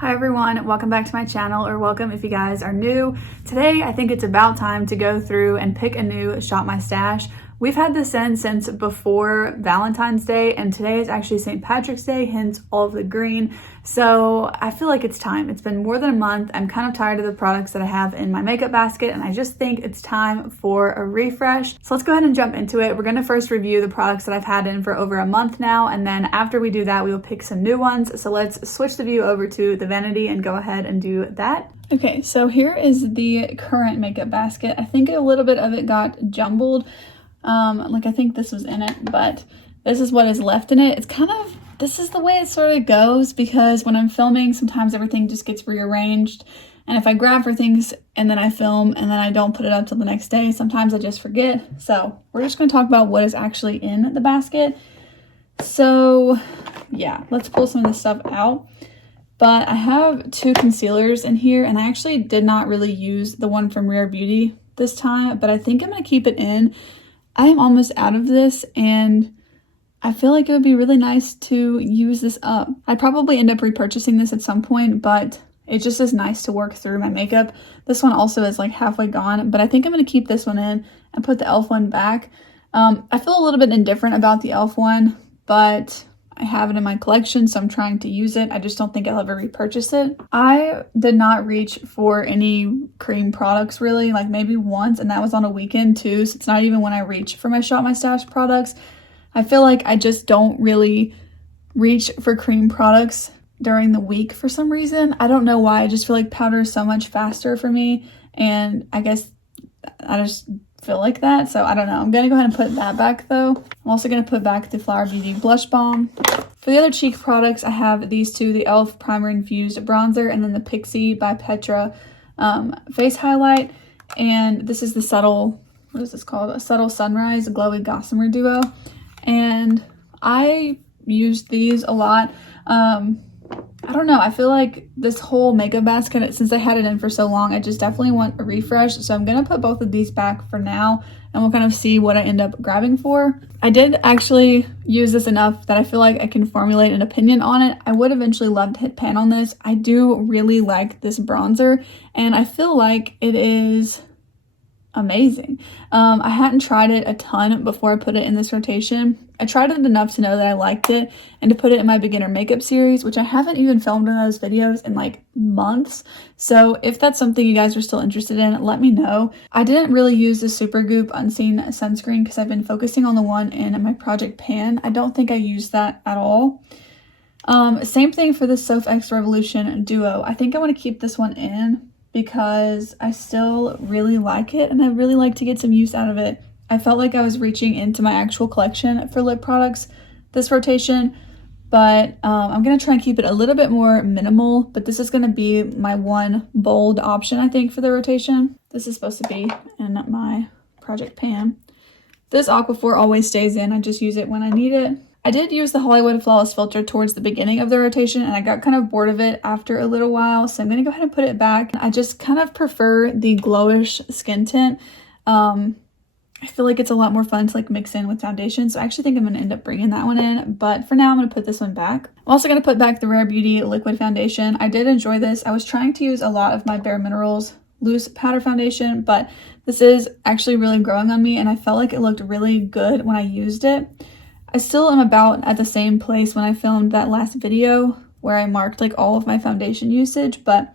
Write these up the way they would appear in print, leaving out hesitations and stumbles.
Hi everyone, welcome back to my channel, or welcome if you guys are new. Today I think it's about time to go through and pick a new Shop My Stash. We've had this in since before Valentine's Day, and today is actually St. Patrick's Day, hence all of the green. So I feel like it's time. It's been more than a month. I'm kind of tired of the products that I have in my makeup basket, and I just think it's time for a refresh. So let's go ahead and jump into it. We're gonna first review the products that I've had in for over a month now, and then after we do that, we will pick some new ones. So let's switch the view over to the vanity and go ahead and do that. Okay, so here is the current makeup basket. I think a little bit of it got jumbled. I think this was in it, but this is what is left in it. It's kind of, this is the way it sort of goes, because when I'm filming, sometimes everything just gets rearranged. And if I grab for things and then I film and then I don't put it up till the next day, sometimes I just forget. So we're just going to talk about what is actually in the basket. So yeah, let's pull some of this stuff out. But I have two concealers in here, and I actually did not really use the one from Rare Beauty this time, but I think I'm going to keep it in. I am almost out of this, and I feel like it would be really nice to use this up. I'd probably end up repurchasing this at some point, but it just is nice to work through my makeup. This one also is like halfway gone, but I think I'm going to keep this one in and put the e.l.f. one back. I feel a little bit indifferent about the e.l.f. one, but I have it in my collection, so I'm trying to use it. I just don't think I'll ever repurchase it. I did not reach for any cream products really, like maybe once, and that was on a weekend too, so it's not even when I reach for my Shop My Stash products. I feel like I just don't really reach for cream products during the week for some reason. I don't know why. I just feel like powder is so much faster for me, and I guess I just feel like that, so I don't know. I'm gonna go ahead and put that back though. I'm also gonna put back the Flower Beauty Blush Balm. For the other cheek products, I have these two, the e.l.f. Primer Infused Bronzer and then the Pixi by Petra Face Highlight. And this is the Subtle, what is this called? A Subtle Sunrise Glowy Gossamer Duo. And I used these a lot. I don't know, I feel like this whole makeup basket, since I had it in for so long, I just definitely want a refresh. So I'm gonna put both of these back for now, and we'll kind of see what I end up grabbing for. I did actually use this enough that I feel like I can formulate an opinion on it. I would eventually love to hit pan on this. I do really like this bronzer, and I feel like it is amazing. I hadn't tried it a ton before I put it in this rotation. I tried it enough to know that I liked it and to put it in my beginner makeup series, which I haven't even filmed in those videos in like months. So if that's something you guys are still interested in, let me know. I didn't really use the Supergoop Unseen sunscreen because I've been focusing on the one in my Project Pan. I don't think I used that at all. Same thing for the Soph X Revolution Duo. I think I want to keep this one in because I still really like it and I really like to get some use out of it. I felt like I was reaching into my actual collection for lip products this rotation, but I'm going to try and keep it a little bit more minimal, but this is going to be my one bold option, I think, for the rotation. This is supposed to be in my Project Pan. This Aquaphor always stays in. I just use it when I need it. I did use the Hollywood Flawless filter towards the beginning of the rotation, and I got kind of bored of it after a little while, so I'm going to go ahead and put it back. I just kind of prefer the glowish skin tint. I feel like it's a lot more fun to like mix in with foundation, so I actually think I'm going to end up bringing that one in, but for now I'm going to put this one back. I'm also going to put back the Rare Beauty Liquid Foundation. I did enjoy this. I was trying to use a lot of my Bare Minerals loose powder foundation, but this is actually really growing on me, and I felt like it looked really good when I used it. I still am about at the same place when I filmed that last video where I marked like all of my foundation usage, but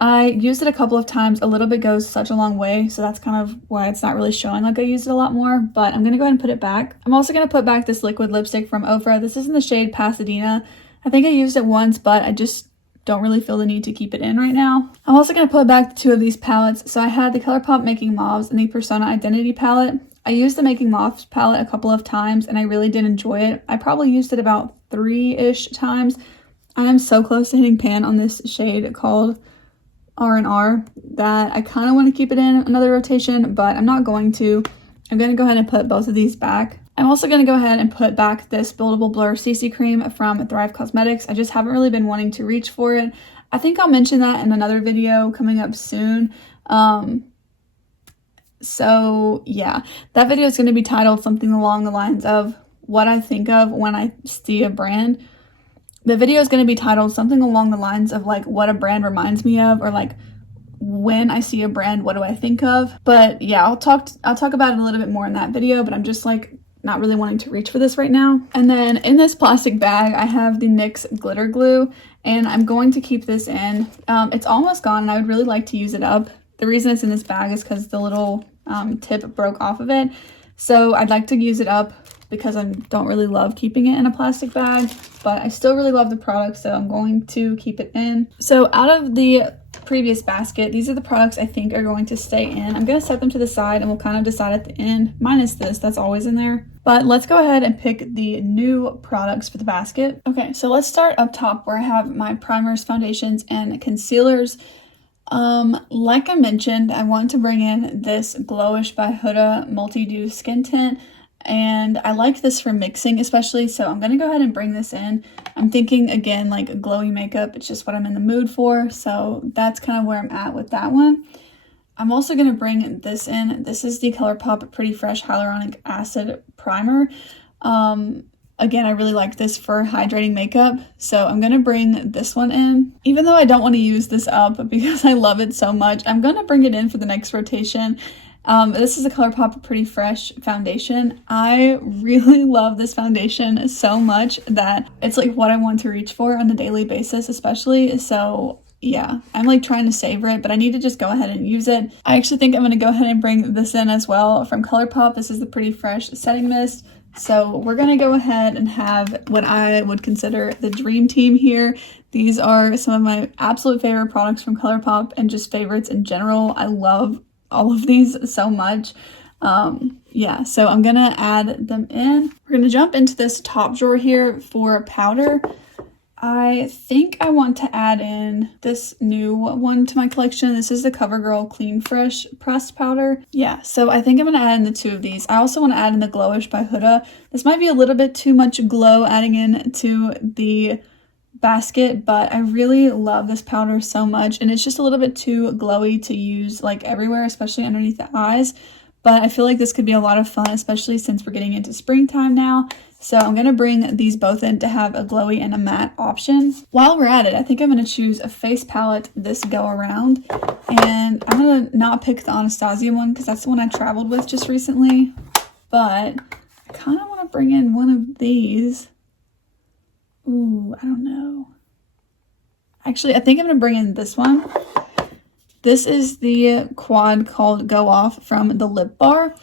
I used it a couple of times. A little bit goes such a long way, so that's kind of why it's not really showing like I used it a lot more, but I'm going to go ahead and put it back. I'm also going to put back this liquid lipstick from Ofra. This is in the shade Pasadena. I think I used it once, but I just don't really feel the need to keep it in right now. I'm also going to put back two of these palettes. So I had the ColourPop Making Mauves and the Persona Identity palette. I used the Making Mauves palette a couple of times and I really did enjoy it. I probably used it about 3-ish times. I am so close to hitting pan on this shade called R&R that I kind of want to keep it in another rotation, but I'm not going to. I'm going to go ahead and put both of these back. I'm also going to go ahead and put back this Buildable Blur CC Cream from Thrive Causemetics. I just haven't really been wanting to reach for it. I think I'll mention that in another video coming up soon. So yeah, that video is going to be titled something along the lines of what I think of when I see a brand. The video is going to be titled something along the lines of like what a brand reminds me of, or like when I see a brand, what do I think of? But yeah, I'll talk about it a little bit more in that video, but I'm just like not really wanting to reach for this right now. And then in this plastic bag, I have the NYX glitter glue, and I'm going to keep this in. It's almost gone, and I would really like to use it up. The reason it's in this bag is because the little tip broke off of it. So I'd like to use it up because I don't really love keeping it in a plastic bag, but I still really love the product, so I'm going to keep it in. So out of the previous basket, these are the products I think are going to stay in. I'm going to set them to the side and we'll kind of decide at the end, minus this, that's always in there. But let's go ahead and pick the new products for the basket. Okay, so let's start up top where I have my primers, foundations, and concealers. Like I mentioned, I want to bring in this Glowish by Huda Multi-Dew Skin Tint. And I like this for mixing especially, so I'm going to go ahead and bring this in. I'm thinking, again, like a glowy makeup. It's just what I'm in the mood for, so that's kind of where I'm at with that one. I'm also going to bring this in. This is the ColourPop Pretty Fresh Hyaluronic Acid Primer. Again, I really like this for hydrating makeup, so I'm going to bring this one in. Even though I don't want to use this up because I love it so much, I'm going to bring it in for the next rotation. This is a ColourPop Pretty Fresh foundation. I really love this foundation so much that it's like what I want to reach for on a daily basis, especially. So yeah, I'm like trying to savor it, but I need to just go ahead and use it. I actually think I'm going to go ahead and bring this in as well from ColourPop. This is the Pretty Fresh Setting Mist. So we're going to go ahead and have what I would consider the dream team here. These are some of my absolute favorite products from ColourPop and just favorites in general. I love all of these so much. Yeah, so I'm gonna add them in. We're gonna jump into this top drawer here for powder. I think I want to add in this new one to my collection. This is the CoverGirl Clean Fresh pressed powder. Yeah, so I think I'm gonna add in the two of these. I also want to add in the Glowish by Huda. This might be a little bit too much glow adding in to the basket, but I really love this powder so much, and it's just a little bit too glowy to use like everywhere, especially underneath the eyes. But I feel like this could be a lot of fun, especially since we're getting into springtime now. So I'm going to bring these both in to have a glowy and a matte option. While we're at it, I think I'm going to choose a face palette this go around, and I'm going to not pick the Anastasia one because that's the one I traveled with just recently, but I kind of want to bring in one of these. Ooh, I don't know. Actually, I think I'm going to bring in this one. This is the quad called Go Off from the Lip Bar.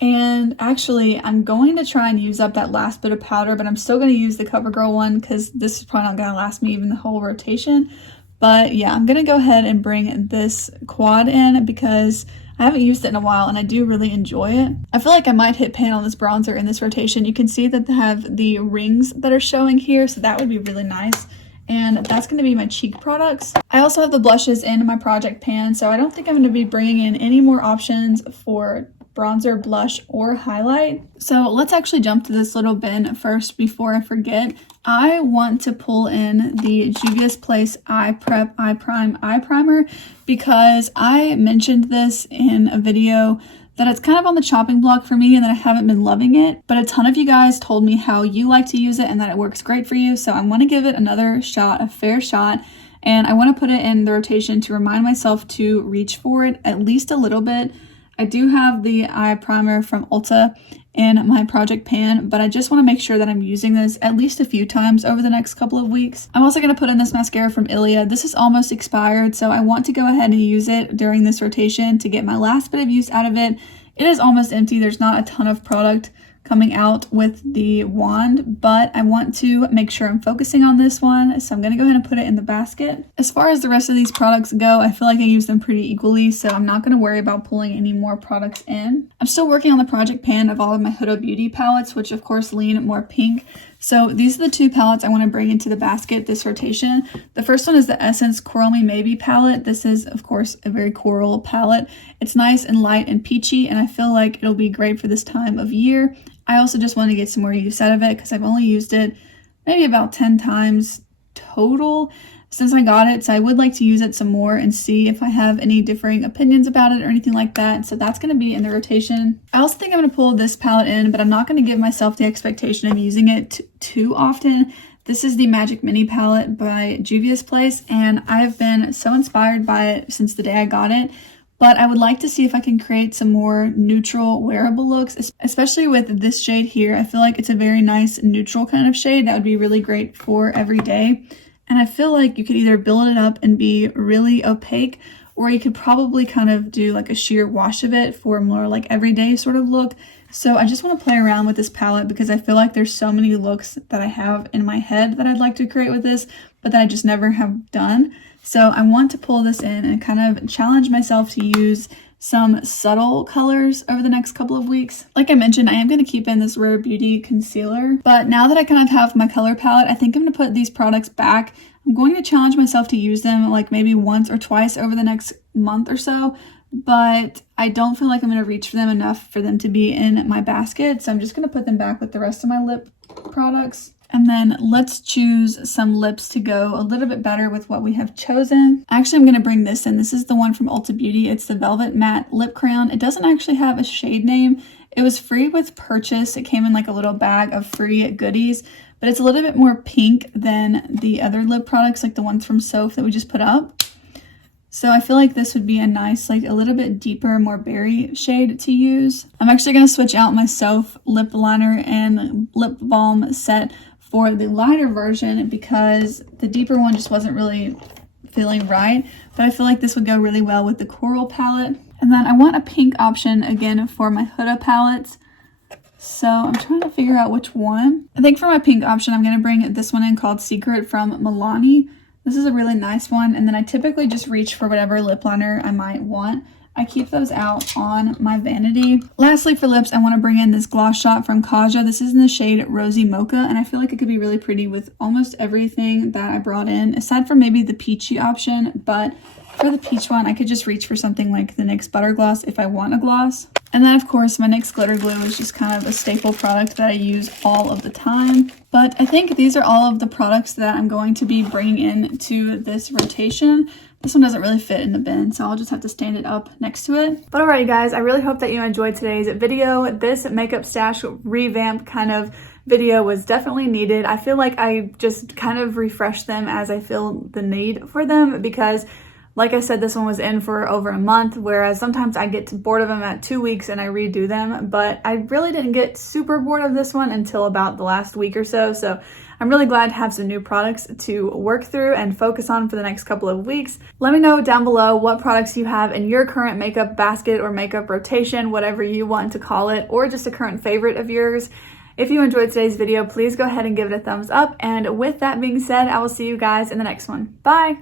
And actually, I'm going to try and use up that last bit of powder, but I'm still going to use the CoverGirl one because this is probably not going to last me even the whole rotation. But yeah, I'm going to go ahead and bring this quad in because I haven't used it in a while and I do really enjoy it. I feel like I might hit pan on this bronzer in this rotation. You can see that they have the rings that are showing here, so that would be really nice. And that's going to be my cheek products. I also have the blushes in my project pan, so I don't think I'm going to be bringing in any more options for bronzer, blush, or highlight. So let's actually jump to this little bin first before I forget. I want to pull in the Juvia's Place Eye Prep Eye Prime Eye Primer because I mentioned this in a video that it's kind of on the chopping block for me and that I haven't been loving it, but a ton of you guys told me how you like to use it and that it works great for you, so I want to give it another shot, a fair shot, and I want to put it in the rotation to remind myself to reach for it at least a little bit. I do have the eye primer from Ulta in my project pan, but I just want to make sure that I'm using this at least a few times over the next couple of weeks. I'm also going to put in this mascara from Ilia. This is almost expired, so I want to go ahead and use it during this rotation to get my last bit of use out of it. It is almost empty. There's not a ton of product coming out with the wand, but I want to make sure I'm focusing on this one, so I'm going to go ahead and put it in the basket. As far as the rest of these products go, I feel like I use them pretty equally, so I'm not going to worry about pulling any more products in. I'm still working on the project pan of all of my Huda Beauty palettes, which of course lean more pink. So these are the two palettes I want to bring into the basket this rotation. The first one is the Essence Coral Me Maybe palette. This is, of course, a very coral palette. It's nice and light and peachy, and I feel like it'll be great for this time of year. I also just want to get some more use out of it because I've only used it maybe about 10 times total since I got it, so I would like to use it some more and see if I have any differing opinions about it or anything like that. So that's going to be in the rotation. I also think I'm going to pull this palette in, but I'm not going to give myself the expectation of using it too often. This is the Magic Mini palette by Juvia's Place, and I've been so inspired by it since the day I got it. But I would like to see if I can create some more neutral wearable looks, especially with this shade here. I feel like it's a very nice neutral kind of shade that would be really great for every day. And I feel like you could either build it up and be really opaque, or you could probably kind of do like a sheer wash of it for a more like everyday sort of look. So I just want to play around with this palette because I feel like there's so many looks that I have in my head that I'd like to create with this, but that I just never have done. So I want to pull this in and kind of challenge myself to use some subtle colors over the next couple of weeks. Like I mentioned, I am going to keep in this Rare Beauty concealer, but now that I kind of have my color palette, I think I'm going to put these products back. I'm going to challenge myself to use them like maybe once or twice over the next month or so, but I don't feel like I'm going to reach for them enough for them to be in my basket. So I'm just going to put them back with the rest of my lip products. And then let's choose some lips to go a little bit better with what we have chosen. Actually, I'm going to bring this in. This is the one from Ulta Beauty. It's the Velvet Matte Lip Crayon. It doesn't actually have a shade name. It was free with purchase. It came in like a little bag of free goodies, but it's a little bit more pink than the other lip products, like the ones from Soph that we just put up. So I feel like this would be a nice, like a little bit deeper, more berry shade to use. I'm actually going to switch out my Soph lip liner and lip balm set for the lighter version because the deeper one just wasn't really feeling right. But I feel like this would go really well with the coral palette. And then I want a pink option again for my Huda palettes. So I'm trying to figure out which one. I think for my pink option, I'm going to bring this one in called Secret from Milani. This is a really nice one. And then I typically just reach for whatever lip liner I might want. I keep those out on my vanity. Lastly, for lips, I want to bring in this gloss shot from Kaja. This is in the shade Rosy Mocha, and I feel like it could be really pretty with almost everything that I brought in, aside from maybe the peachy option. But for the peach one, I could just reach for something like the NYX Butter Gloss if I want a gloss. And then, of course, my NYX Glitter Glue is just kind of a staple product that I use all of the time. But I think these are all of the products that I'm going to be bringing into this rotation. This one doesn't really fit in the bin, so I'll just have to stand it up next to it. But alrighty guys, I really hope that you enjoyed today's video. This makeup stash revamp kind of video was definitely needed. I feel like I just kind of refreshed them as I feel the need for them because like I said, this one was in for over a month, whereas sometimes I get bored of them at 2 weeks and I redo them, but I really didn't get super bored of this one until about the last week or so. So I'm really glad to have some new products to work through and focus on for the next couple of weeks. Let me know down below what products you have in your current makeup basket or makeup rotation, whatever you want to call it, or just a current favorite of yours. If you enjoyed today's video, please go ahead and give it a thumbs up. And with that being said, I will see you guys in the next one. Bye!